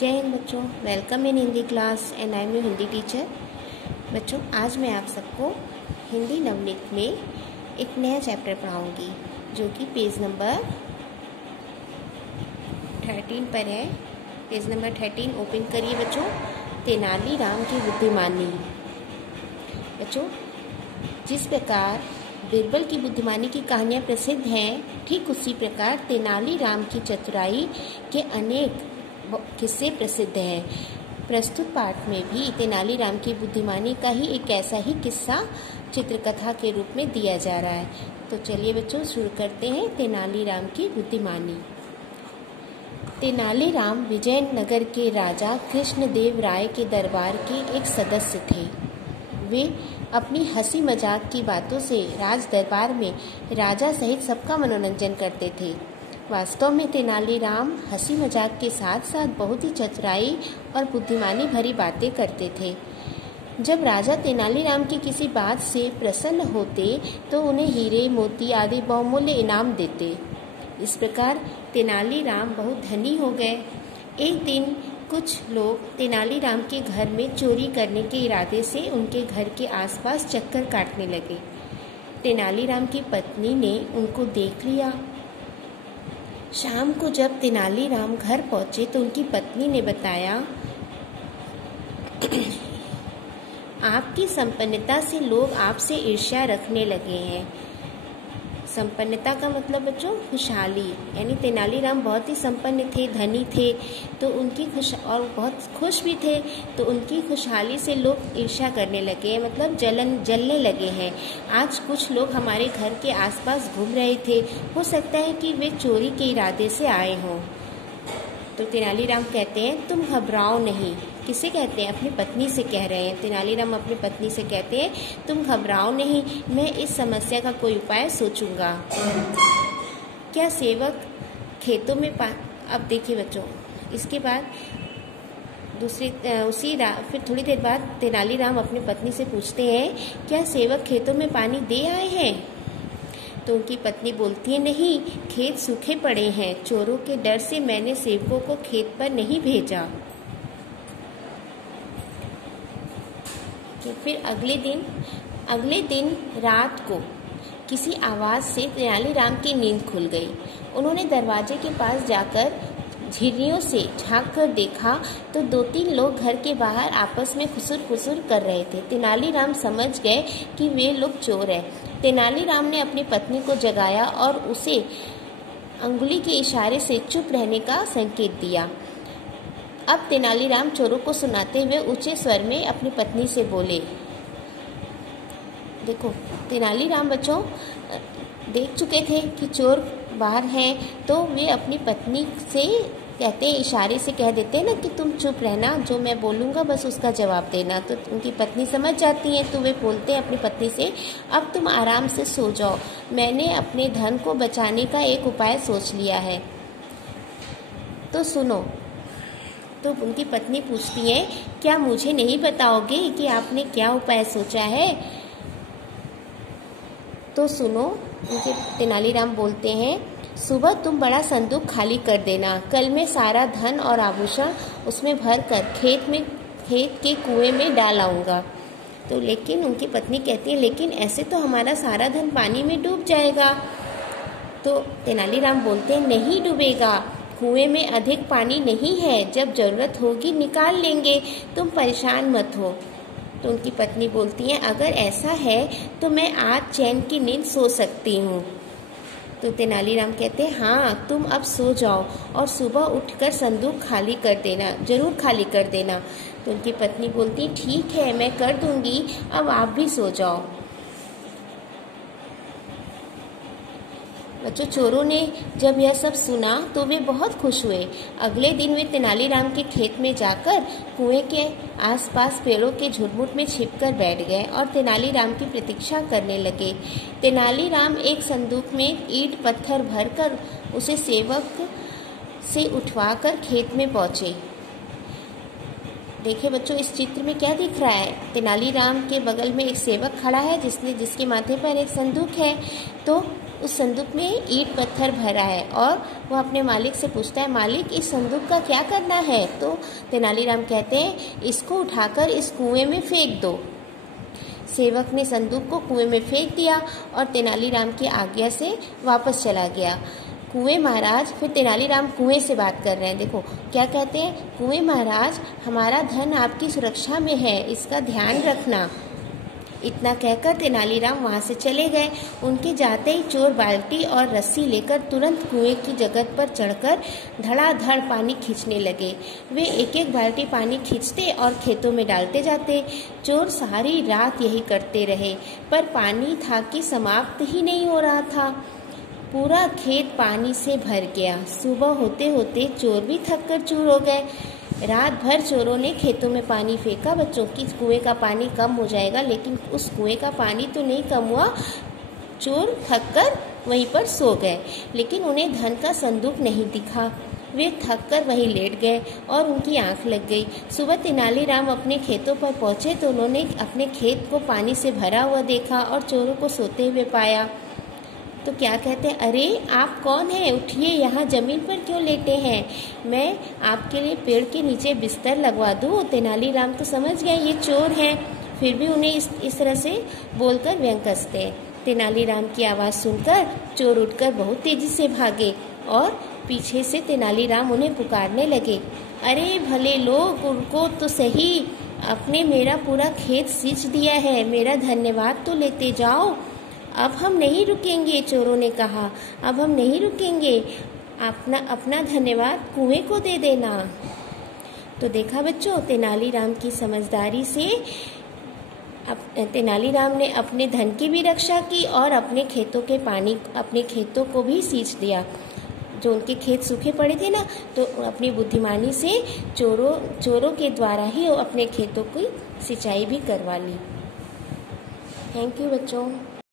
जय हिंद बच्चों, welcome in Hindi class and I am your Hindi teacher. बच्चों, आज मैं आप सबको हिंदी नवनीत में एक नया चैप्टर पढ़ाऊंगी जो कि पेज नंबर 13 पर है। पेज नंबर 13 ओपन करिए बच्चों। तेनालीराम की बुद्धिमानी। बच्चों, जिस प्रकार बीरबल की बुद्धिमानी की कहानियाँ प्रसिद्ध हैं, ठीक उसी प्रकार तेनालीराम की चतुराई के अनेक किस्से प्रसिद्ध हैं। प्रस्तुत पाठ में भी तेनालीराम की बुद्धिमानी का ही एक ऐसा ही किस्सा चित्रकथा के रूप में दिया जा रहा है। तो चलिए बच्चों, शुरू करते हैं तेनालीराम की बुद्धिमानी। तेनालीराम विजयनगर के राजा कृष्णदेव राय के दरबार के एक सदस्य थे। वे अपनी हंसी मजाक की बातों से राज दरबार में राजा सहित सबका मनोरंजन करते थे। वास्तव में तेनालीराम हंसी मजाक के साथ साथ बहुत ही चतुराई और बुद्धिमानी भरी बातें करते थे। जब राजा तेनालीराम की किसी बात से प्रसन्न होते तो उन्हें हीरे मोती आदि बहुमूल्य इनाम देते। इस प्रकार तेनालीराम बहुत धनी हो गए। एक दिन कुछ लोग तेनालीराम के घर में चोरी करने के इरादे से उनके घर के आसपास चक्कर काटने लगे। तेनालीराम की पत्नी ने उनको देख लिया। शाम को जब तेनालीराम घर पहुंचे तो उनकी पत्नी ने बताया, आपकी संपन्नता से लोग आपसे ईर्ष्या रखने लगे हैं। संपन्नता का मतलब बच्चों खुशहाली, यानी तेनालीराम बहुत ही संपन्न थे, धनी थे, तो उनकी और बहुत खुश भी थे, तो उनकी खुशहाली से लोग ईर्ष्या करने लगे, मतलब जलने लगे हैं। आज कुछ लोग हमारे घर के आसपास घूम रहे थे, हो सकता है कि वे चोरी के इरादे से आए हों। तो तेनालीराम कहते हैं, तुम घबराओ नहीं। किसे कहते हैं? अपनी पत्नी से कह रहे हैं। तेनालीराम अपनी पत्नी से कहते हैं, तुम घबराओ नहीं, मैं इस समस्या का कोई उपाय सोचूंगा। क्या सेवक खेतों में अब देखिए बच्चों, इसके बाद फिर थोड़ी देर बाद तेनालीराम अपनी पत्नी से पूछते हैं, क्या सेवक खेतों में पानी दे आए हैं? तो उनकी पत्नी बोलती है, नहीं, खेत सूखे पड़े हैं। चोरों के डर से मैंने सेवकों को खेत पर नहीं भेजा। तो फिर अगले दिन रात को किसी आवाज़ से तेनालीराम की नींद खुल गई। उन्होंने दरवाजे के पास जाकर झिर्रियों से झांक कर देखा तो 2-3 लोग घर के बाहर आपस में खुसुर कर रहे थे। तेनालीराम समझ गए कि वे लोग चोर हैं। तेनालीराम ने अपनी पत्नी को जगाया और उसे अंगुली के इशारे से चुप रहने का संकेत दिया। अब तेनालीराम चोरों को सुनाते हुए ऊंचे स्वर में अपनी पत्नी से बोले। देखो, तेनालीराम बच्चों देख चुके थे कि चोर बाहर हैं, तो वे अपनी पत्नी से कहते हैं, इशारे से कह देते हैं ना कि तुम चुप रहना, जो मैं बोलूँगा बस उसका जवाब देना। तो उनकी पत्नी समझ जाती है, तो वे बोलते हैं अपनी पत्नी से, अब तुम आराम से सो जाओ, मैंने अपने धन को बचाने का एक उपाय सोच लिया है, तो सुनो। तो उनकी पत्नी पूछती है, क्या मुझे नहीं बताओगे कि आपने क्या उपाय सोचा है? तो सुनो, उनके तेनालीराम बोलते हैं, सुबह तुम बड़ा संदूक खाली कर देना, कल मैं सारा धन और आभूषण उसमें भर कर खेत के कुएं में डाल आऊँगा। तो लेकिन उनकी पत्नी कहती है, लेकिन ऐसे तो हमारा सारा धन पानी में डूब जाएगा। तो तेनालीराम बोलते हैं, नहीं डूबेगा, कुएं में अधिक पानी नहीं है, जब जरूरत होगी निकाल लेंगे, तुम परेशान मत हो। तो उनकी पत्नी बोलती है, अगर ऐसा है तो मैं आज चैन की नींद सो सकती हूँ। तो तेनालीराम कहते हैं, हाँ, तुम अब सो जाओ और सुबह उठकर संदूक खाली कर देना, जरूर खाली कर देना। तो उनकी पत्नी बोलती है, ठीक है, मैं कर दूंगी, अब आप भी सो जाओ। बच्चों, चोरों ने जब यह सब सुना तो वे बहुत खुश हुए। अगले दिन वे तेनालीराम के खेत में जाकर कुएं के आसपास पेड़ों के झुरमुट में छिपकर बैठ गए और तेनालीराम की प्रतीक्षा करने लगे। तेनालीराम एक संदूक में ईंट पत्थर भरकर उसे सेवक से उठवाकर खेत में पहुंचे। देखिए बच्चों, इस चित्र में क्या दिख रहा है? तेनालीराम के बगल में एक सेवक खड़ा है जिसके माथे पर एक संदूक है। तो उस संदूक में ईंट पत्थर भरा है और वह अपने मालिक से पूछता है, मालिक इस संदूक का क्या करना है? तो तेनालीराम कहते हैं, इसको उठाकर इस कुएं में फेंक दो। सेवक ने संदूक को कुएं में फेंक दिया और तेनालीराम की आज्ञा से वापस चला गया। कुएं महाराज, फिर तेनालीराम कुएं से बात कर रहे हैं, देखो क्या कहते हैं, कुएं महाराज हमारा धन आपकी सुरक्षा में है, इसका ध्यान रखना। इतना कहकर तेनालीराम वहां से चले गए। उनके जाते ही चोर बाल्टी और रस्सी लेकर तुरंत कुएं की जगह पर चढ़कर धड़ाधड़ पानी खींचने लगे। वे एक एक बाल्टी पानी खींचते और खेतों में डालते जाते। चोर सारी रात यही करते रहे, पर पानी था कि समाप्त ही नहीं हो रहा था। पूरा खेत पानी से भर गया। सुबह होते होते चोर भी थक कर चूर हो गए। रात भर चोरों ने खेतों में पानी फेंका। बच्चों की कुएं का पानी कम हो जाएगा, लेकिन उस कुएं का पानी तो नहीं कम हुआ। चोर थक कर वहीं पर सो गए, लेकिन उन्हें धन का संदूक नहीं दिखा। वे थक कर वहीं लेट गए और उनकी आंख लग गई। सुबह तेनालीराम अपने खेतों पर पहुंचे तो उन्होंने अपने खेत को पानी से भरा हुआ देखा और चोरों को सोते हुए पाया। तो क्या कहते हैं, अरे आप कौन हैं? उठिए, यहाँ जमीन पर क्यों लेटे हैं? मैं आपके लिए पेड़ के नीचे बिस्तर लगवा दूँ। तेनालीराम तो समझ गए ये चोर हैं, फिर भी उन्हें इस तरह से बोलकर व्यंग कसते हैं। तेनालीराम की आवाज़ सुनकर चोर उठकर बहुत तेजी से भागे और पीछे से तेनालीराम उन्हें पुकारने लगे, अरे भले लोग, उनको तो सही, आपने मेरा पूरा खेत सींच दिया है, मेरा धन्यवाद तो लेते जाओ। अब हम नहीं रुकेंगे, चोरों ने कहा, अब हम नहीं रुकेंगे, अपना धन्यवाद कुएं को दे देना। तो देखा बच्चों, तेनालीराम की समझदारी से तेनालीराम ने अपने धन की भी रक्षा की और अपने खेतों को भी सींच दिया। जो उनके खेत सूखे पड़े थे ना, तो अपनी बुद्धिमानी से चोरों के द्वारा ही अपने खेतों की सिंचाई भी करवा ली। थैंक यू बच्चों।